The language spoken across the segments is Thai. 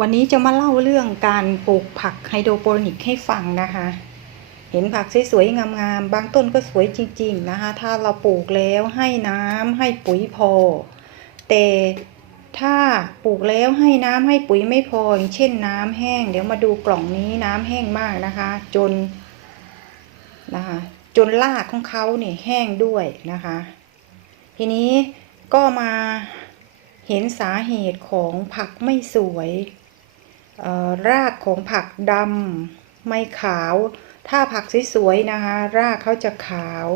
วันนี้จะมาเล่าเรื่องการปลูกผักไฮโดรโปนิกให้ฟังนะคะ เห็นผักสวยๆงามๆ บางต้นก็สวยจริง ๆนะคะ ถ้าเราปลูกแล้วให้น้ำให้ปุ๋ยพอ แต่ถ้าปลูกแล้วให้น้ำให้ปุ๋ยไม่พออย่างเช่นน้ำแห้ง เดี๋ยวมาดูกล่องนี้น้ำแห้งมากนะคะ จนนะคะจนรากของเขาเนี่ยแห้งด้วยนะคะ ทีนี้ก็มาเห็นสาเหตุของผักไม่สวย รากของผักดำไม่ขาว ถ้าผักสวยๆนะคะ รากเขาจะขาว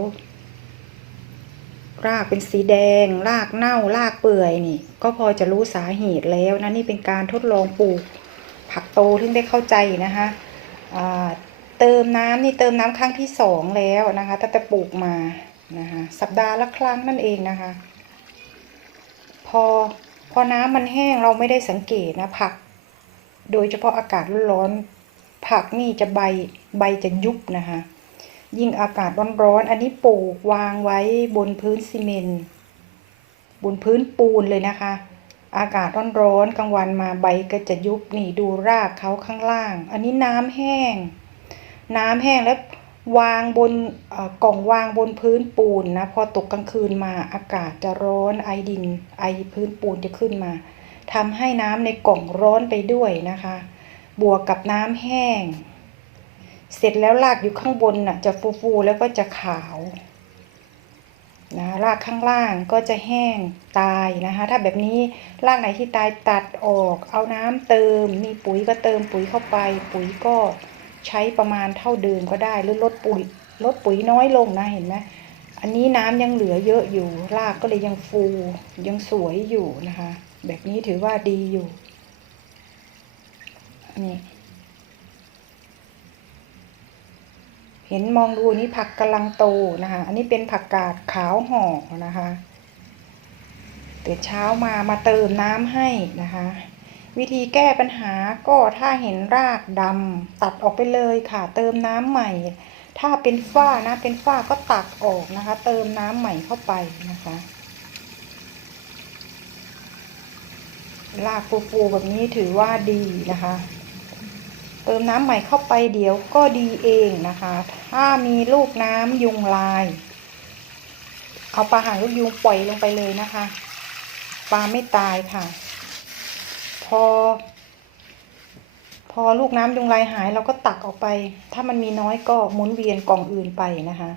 รากเป็นสีแดง รากเน่า รากเปื่อยนี่ ก็พอจะรู้สาเหตุแล้วนะนี่เป็นการทดลองปลูก ผักโตที่ได้เข้าใจนะคะเติมน้ำนี่เติมน้ำครั้งที่สองแล้วนะคะตั้งแต่ปลูกมานะคะสัปดาห์ละครั้งนั่นเองนะคะ พอพอน้ำมันแห้งเราไม่ได้สังเกตนะผัก โดยเฉพาะอากาศร้อนๆผักนี่จะใบใบจะยุบนะคะ ยิ่งอากาศร้อนๆอันนี้ปลูกวางไว้บนพื้นซีเมนต์บนพื้นปูนเลยนะคะ อากาศร้อนๆกลางวันมาใบก็จะยุบนี่ดูรากเขาข้างล่าง อันนี้น้ำแห้ง น้ำแห้งแล้ววางบนกล่องวางบนพื้นปูนนะพอตกกลางคืนมาอากาศจะร้อนไอดิน ไอพื้นปูนจะขึ้นมา ทำให้น้ำในกล่องร้อนไปด้วยนะคะ บวกกับน้ำแห้ง เสร็จแล้วรากอยู่ข้างบนน่ะจะฟูๆแล้วก็จะขาวนะรากข้างล่างก็จะแห้งตายนะคะ ถ้าแบบนี้รากไหนที่ตายตัดออก เอาน้ำเติม มีปุ๋ยก็เติมปุ๋ยเข้าไป ปุ๋ยก็ใช้ประมาณเท่าเดิมก็ได้หรือลดปุ๋ยลดปุ๋ยน้อยลงนะเห็นไหม อันนี้น้ำยังเหลือเยอะอยู่รากก็เลยยังฟูยังสวยอยู่นะคะ แบบนี้ถือว่าดีอยู่นี่เห็นมองดูนี่ผักกำลังโตนะคะ อันนี้เป็นผักกาดขาวห่อนะคะตื่นเช้ามามาเติมน้ำให้นะคะ วิธีแก้ปัญหาก็ถ้าเห็นรากดำตัดออกไปเลยค่ะ เติมน้ำใหม่ ถ้าเป็นฝ้านะเป็นฝ้าก็ตักออกนะคะ เติมน้ำใหม่เข้าไปนะคะรากฟูๆแบบนี้ถือว่าดีนะคะ เติมน้ำใหม่เข้าไปเดี๋ยวก็ดีเองนะคะ ถ้ามีลูกน้ำยุงลาย เอาปลาหางลูกยุงปล่อยลงไปเลยนะคะ ปลาไม่ตายค่ะ พอ พอลูกน้ำยุงลายหายเราก็ตักออกไป ถ้ามันมีน้อยก็หมุนเวียนกล่องอื่นไปนะคะ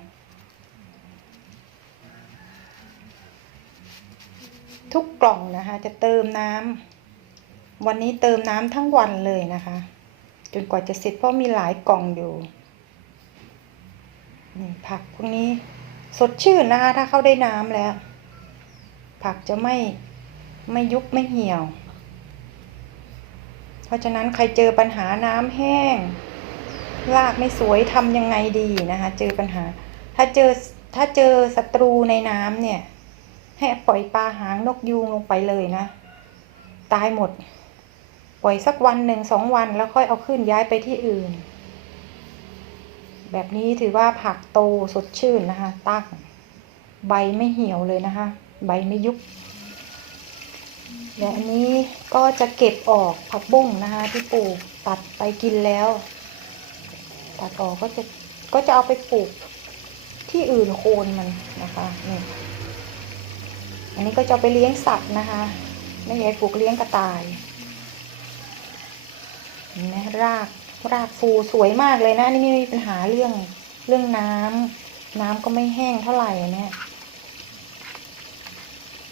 ทุกกล่องนะคะ จะเติมน้ำวันนี้เติมน้ำทั้งวันเลยนะคะ จนกว่าจะเสร็จเพราะมีหลายกล่องอยู่นี่ผักพวกนี้สดชื่นนะคะถ้าเข้าได้น้ำแล้ว ผักจะไม่ไม่ยุบไม่เหี่ยว เพราะฉะนั้นใครเจอปัญหาน้ำแห้งรากไม่สวยทำยังไงดีนะคะ เจอปัญหา ถ้าเจอถ้าเจอศัตรูในน้ำเนี่ย ให้ปล่อยปลาหางนกยูงลงไปเลยนะ ตายหมด ปล่อยสักวันหนึ่งสองวันแล้วค่อยเอาขึ้นย้ายไปที่อื่น แบบนี้ถือว่าผักโตสดชื่นนะคะ ตั้ง ใบไม่เหี่ยวเลยนะคะ ใบไม่ยุบ และอันนี้ก็จะเก็บออกผักบุ้งนะคะที่ปลูกตัดไปกินแล้ว ตัดออกก็จะก็จะเอาไปปลูกที่อื่นโคนมันนะคะนี่อันนี้ก็จะไปเลี้ยงสัตว์นะคะไม่ใช่ปลูกเลี้ยงกระต่ายเห็นไหมรากรากฟูสวยมากเลยนะนนี่ไม่มีปัญหาเรื่องเรื่องน้ำน้ำก็ไม่แห้งเท่าไหร่เนี่ย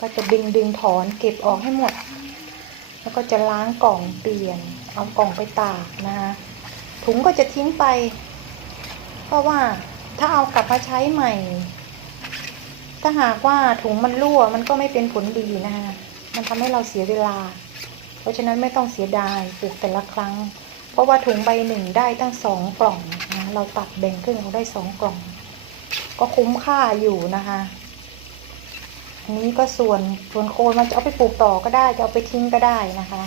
ก็จะดึงดึงถอนเก็บออกให้หมด แล้วก็จะล้างกล่องเปลี่ยน เอากล่องไปตากนะคะถุงก็จะทิ้งไป เพราะว่าถ้าเอากลับมาใช้ใหม่ ถ้าหากว่าถุงมันรั่วมันก็ไม่เป็นผลดีนะคะมันทำให้เราเสียเวลา เพราะฉะนั้นไม่ต้องเสียดายปลูกแต่ละครั้ง เพราะว่าถุงใบหนึ่งได้ตั้งสองกล่องนะเราตัดแบ่งครึ่งเราได้สองกล่อง ก็คุ้มค่าอยู่นะคะ อันนี้ก็ส่วนส่วนโคนมันจะเอาไปปลูกต่อก็ได้ จะเอาไปทิ้งก็ได้นะคะ